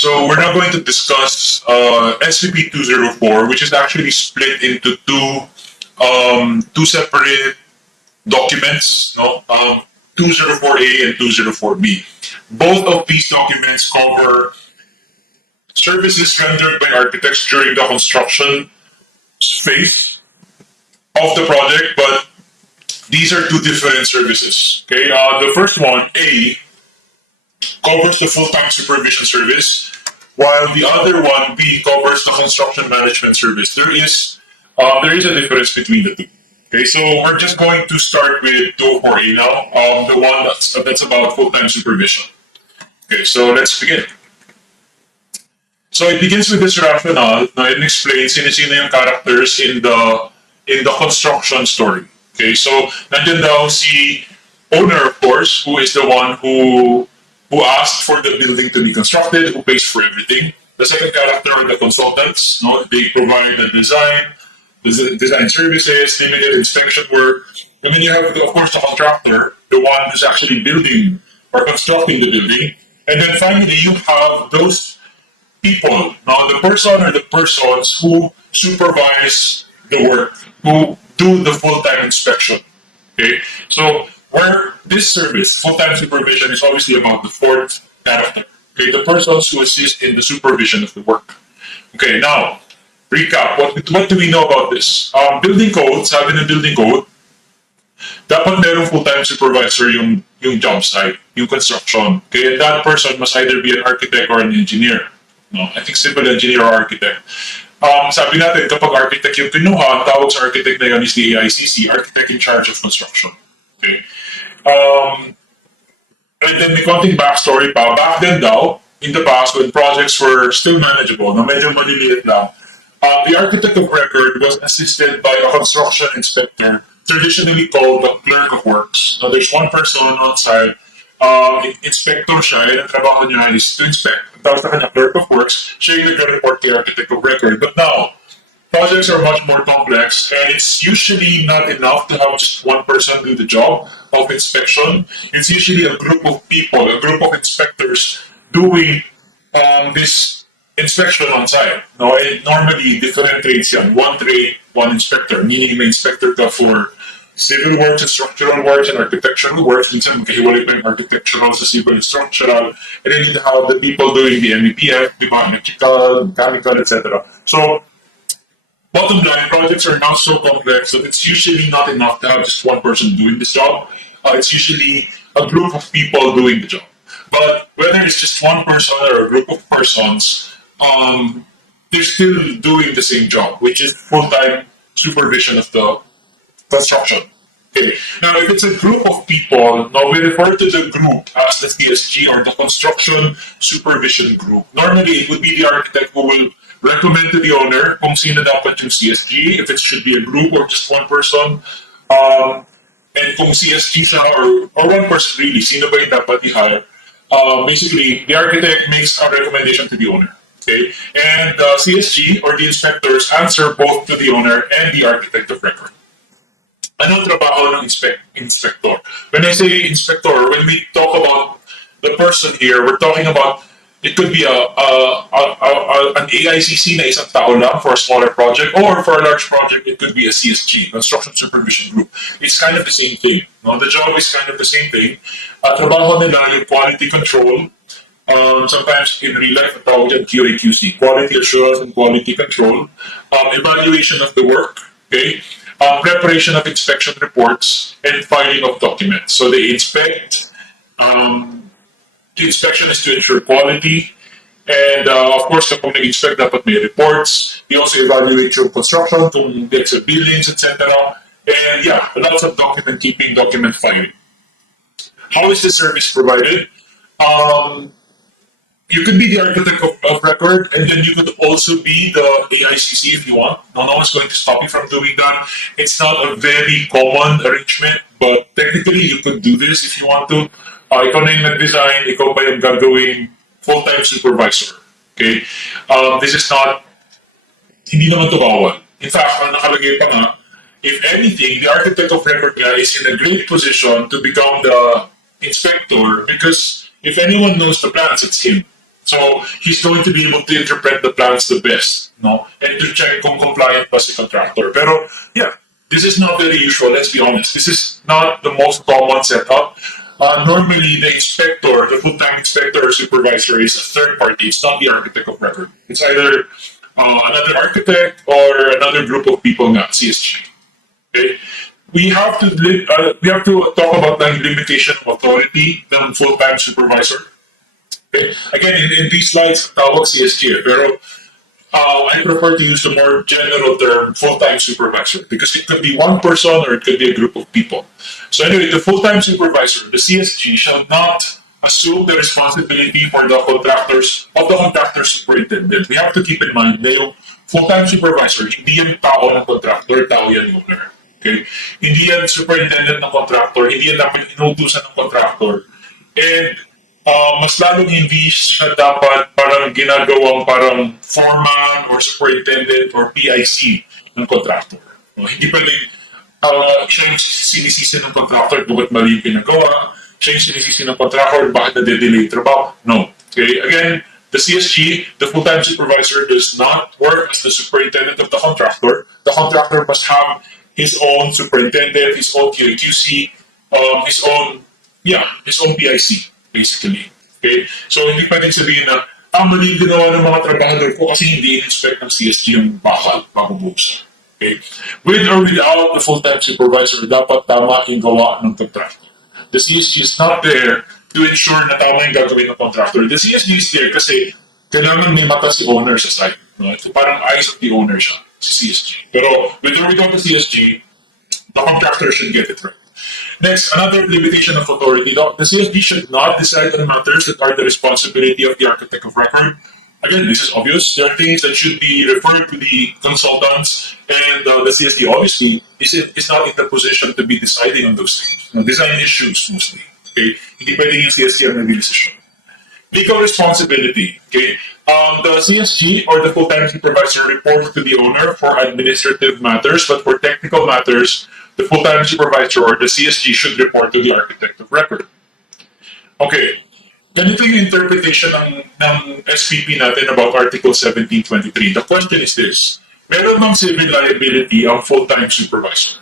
So we're now going to discuss SPP 204, which is actually split into two separate documents, no? 204A and 204B. Both of these documents cover services rendered by architects during the construction phase of the project, but these are two different services. Okay, the first one, A, covers the full-time supervision service, while the other one, B, covers the construction management service. There is a difference between the two. Okay, so we're just going to start with 204A now, the one that's about full-time supervision. Okay, so let's begin. So it begins with this rationale. Now it explains sino yung characters in the construction story. Okay, so nandiyan daw si owner, of course, who is the one who asked for the building to be constructed, who pays for everything. The second character are the consultants. No, they provide the design services, limited inspection work. And then you have, of course, the contractor, the one who's actually building or constructing the building. And then finally, you have those people. Now, the person or the persons who supervise the work, who do the full-time inspection. Okay, so where this service, full-time supervision, is obviously about the fourth character. Okay, the persons who assist in the supervision of the work. Okay, now, recap. What do we know about this? Building codes, sabi ng building code, dapat merong full-time supervisor yung job site, yung construction. Okay, and that person must either be an architect or an engineer. No, I think civil engineer or architect. Sabi natin, kapag architect yung kinuha, ang tawag sa architect na yun is the AICC, architect in charge of construction. Okay. And then may konting backstory pa. Back then daw, in the past, when projects were still manageable, na medyo maliliit lang, the architect of record was assisted by a construction inspector, traditionally called the clerk of works. Now, there's one person on site, inspector siya, and ang trabaho niya is to inspect. Ang tawag sa kanya, clerk of works, siya yung nag-report kay architect of record. But now, projects are much more complex, and it's usually not enough to have just one person do the job of inspection. It's usually a group of people, a group of inspectors doing this inspection on site. No, normally, different trades yan. One trade, one inspector, meaning may inspector ka for civil works and structural works and architectural works. Minsan magkahiwalay pa yung architectural sa civil and structural. And then you have the people doing the MEPF, electrical, mechanical, etc. So, bottom line, projects are now so complex that it's usually not enough to have just one person doing this job. It's usually a group of people doing the job. But whether it's just one person or a group of persons, they're still doing the same job, which is full-time supervision of the construction. Okay. Now, if it's a group of people, now we refer to the group as the CSG or the construction supervision group. Normally, it would be the architect who will recommend to the owner kung sino dapat yung CSG, if it should be a group or just one person. And kung CSG siya or one person really, sino ba yung dapat i-hire? Basically, the architect makes a recommendation to the owner. Okay? And the CSG or the inspectors answer both to the owner and the architect of record. Anong trabaho ng inspector? When I say inspector, when we talk about the person here, we're talking about it could be an AICC na isang tao lang for a smaller project, or for a large project, it could be a CSG, Construction Supervision Group. It's kind of the same thing. No? The job is kind of the same thing. Trabaho nila yung quality control. Sometimes in real life, tawag yan QA/QC, quality assurance and quality control. Evaluation of the work. Okay. Preparation of inspection reports and filing of documents. So they inspect. The inspection is to ensure quality. And of course, kapag nag-inspect, dapat may reports. They also evaluate yung construction, kung gets a billings, etc. And yeah, lots of document keeping, document filing. How is this service provided? You could be the architect of record, and then you could also be the AICC if you want. No one's going to stop you from doing that. It's not a very common arrangement, but technically you could do this if you want to. Ikaw na yung nag-design, ikaw pa yung gagawing full-time supervisor. Okay? This is not, hindi naman ito bawal. In fact, nakalagay pa nga, if anything, the architect of record is in a great position to become the inspector, because if anyone knows the plans, it's him. So he's going to be able to interpret the plans the best, no? And to check kung compliant pa si contractor. Pero yeah, this is not very usual, let's be honest. This is not the most common setup. Normally, the inspector, the full-time inspector or supervisor is a third party. It's not the architect of record. It's either another architect or another group of people nga, CSG. Okay? We have to talk about the limitation of authority ng full-time supervisor. Okay? Again, in these slides, tawag CSG. Pero I prefer to use the more general term full-time supervisor because it could be one person or it could be a group of people. So anyway, the full-time supervisor, the CSG, shall not assume the responsibility for the contractor's superintendent. We have to keep in mind na yung full-time supervisor, hindi yan tao ng contractor, tao yan yung owner. Okay? Hindi yan superintendent ng contractor, hindi yan dapat inutusan ng contractor. And mas lalong hindi siya dapat parang ginagawang parang foreman or superintendent or PIC ng contractor. Hindi pwedeng siya yung sinisisi ng contractor kung ba't mali yung pinagawa, siya yung sinisisi ng contractor bakit na-delay trabaho. No. Okay, again, the CSG, the full-time supervisor, does not work as the superintendent of the contractor. The contractor must have his own superintendent, his own QAQC, his own PIC. Basically. Okay? So, hindi pwedeng sabihin na, mali yung ginawa ng mga trabahador ko kasi hindi in-inspect ng CSG yung bakal bago buksan. Okay? With or without the full-time supervisor, dapat tama yung gawa ng contractor. The CSG is not there to ensure na tama yung gagawin ng contractor. The CSG is there kasi kailangan may mata si owner sa site. No? Ito parang eyes of the owner siya, si CSG. Pero with or without the CSG, the contractor should get it right. Next, another limitation of authority. The CSG should not decide on matters that are the responsibility of the architect of record. Again, this is obvious. There are things that should be referred to the consultants, and the CSG obviously is not in the position to be deciding on those things. Design issues mostly. Okay, hindi pwedeng yung CSG ang nag-decision. Legal responsibility. Okay, the CSG or the full-time supervisor reports to the owner for administrative matters, but for technical matters, the full-time supervisor or the CSG should report to the architect of record. Okay, ganito yung interpretation ng SPP natin about Article 1723. The question is this, meron ng civil liability ang full-time supervisor.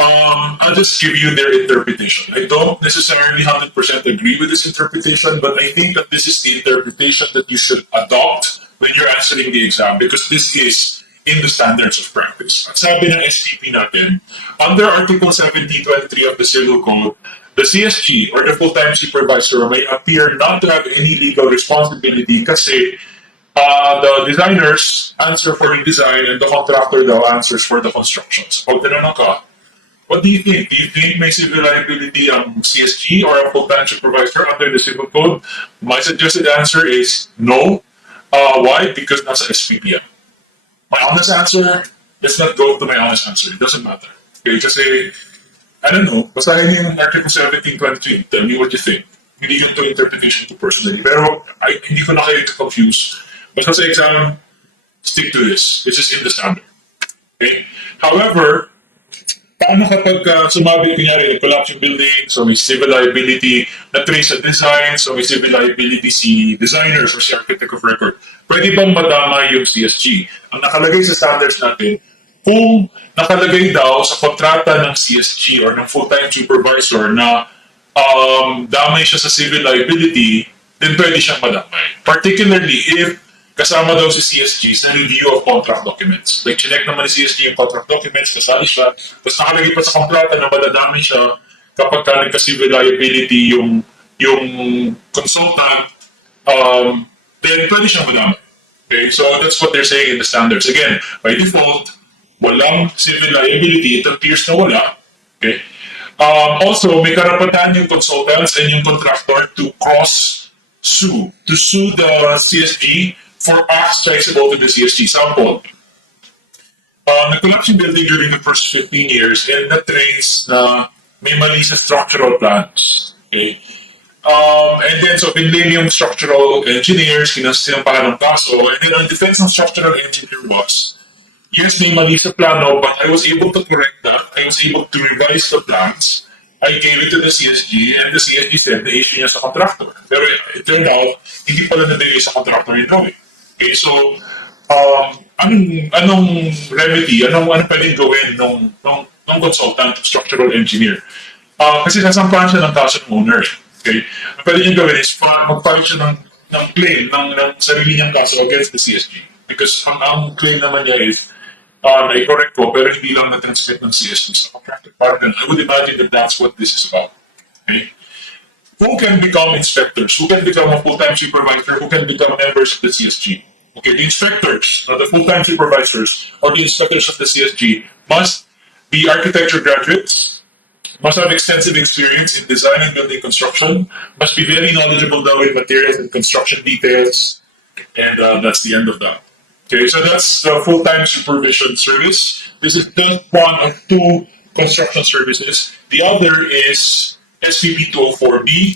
I'll just give you their interpretation. I don't necessarily 100% agree with this interpretation, but I think that this is the interpretation that you should adopt when you're answering the exam because this is in the standards of practice. At sabi ng SPP natin, under Article 1723 of the Civil Code, the CSG or the full-time supervisor may appear not to have any legal responsibility kasi the designers answer for the design and the contractor daw answers for the constructions. Pag tinanong ka, what do you think? Do you think may civil liability ang CSG or a full-time supervisor under the Civil Code? My suggested answer is no. Why? Because nasa SPP yan. My honest answer, let's not go to my honest answer. It doesn't matter. Okay, kasi, I don't know, basahin niyo yung Article 1723, tell me what you think. Hindi yun to interpretation ko personally. Pero, hindi ko na kayo to confuse. Basta sa exam, stick to this. This is in the standard. Okay? However, paano kapag sumabi, kunyari, collapse yung building, so may civil liability, na-trace sa design, so may civil liability si designers or si architect of record. Pwede bang madama yung CSG? Ang nakalagay sa standards natin, kung nakalagay daw sa kontrata ng CSG or ng full-time supervisor na damay siya sa civil liability, then pwede siyang madamay. Particularly if kasama daw si CSG sa review of contract documents. Like, chinek naman ni CSG yung contract documents, kasali siya, tapos nakalagay pa sa kontrata na madadami siya kapag ka nagka-civil liability yung consultant, then pwede siyang madamay. Okay, so that's what they're saying in the standards. Again, by default, walang civil liability, it appears na wala. Okay? Also, may karapatan yung consultants and yung contractor to cross-sue, to sue the CSG for acts traceable to the CSG. Sample, nag-collapse yung building during the first 15 years and na-trace na may mali sa structural plans. Okay? And then, so pinlame yung structural engineers, sinampahan ng kaso, and then ang defense ng structural engineer was, yes, may mali sa plano, but I was able to correct that. I was able to revise the plans, I gave it to the CSG, and the CSG said the issue niya sa contractor. Pero it turned out, hindi pala nabigay sa contractor yun now eh. Okay, so, anong remedy, anong pwedeng gawin ng consultant, structural engineer? Kasi nasampahan siya ng kaso ng owner. Okay? Ang pwede niyang gawin is mag-file siya ng claim, ng sarili niyang kaso against the CSG. Because ang claim naman niya is, na-correct ko, pero hindi lang na-transmit ng CSG sa contractor. Parang I would imagine that that's what this is about. Okay? Who can become inspectors? Who can become a full-time supervisor? Who can become members of the CSG? Okay, the inspectors, the full-time supervisors, or the inspectors of the CSG must be architecture graduates, must have extensive experience in design and building construction, must be very knowledgeable now in materials and construction details, and that's the end of that. Okay, so that's the full-time supervision service. This is just one of two construction services. The other is SPP 204B.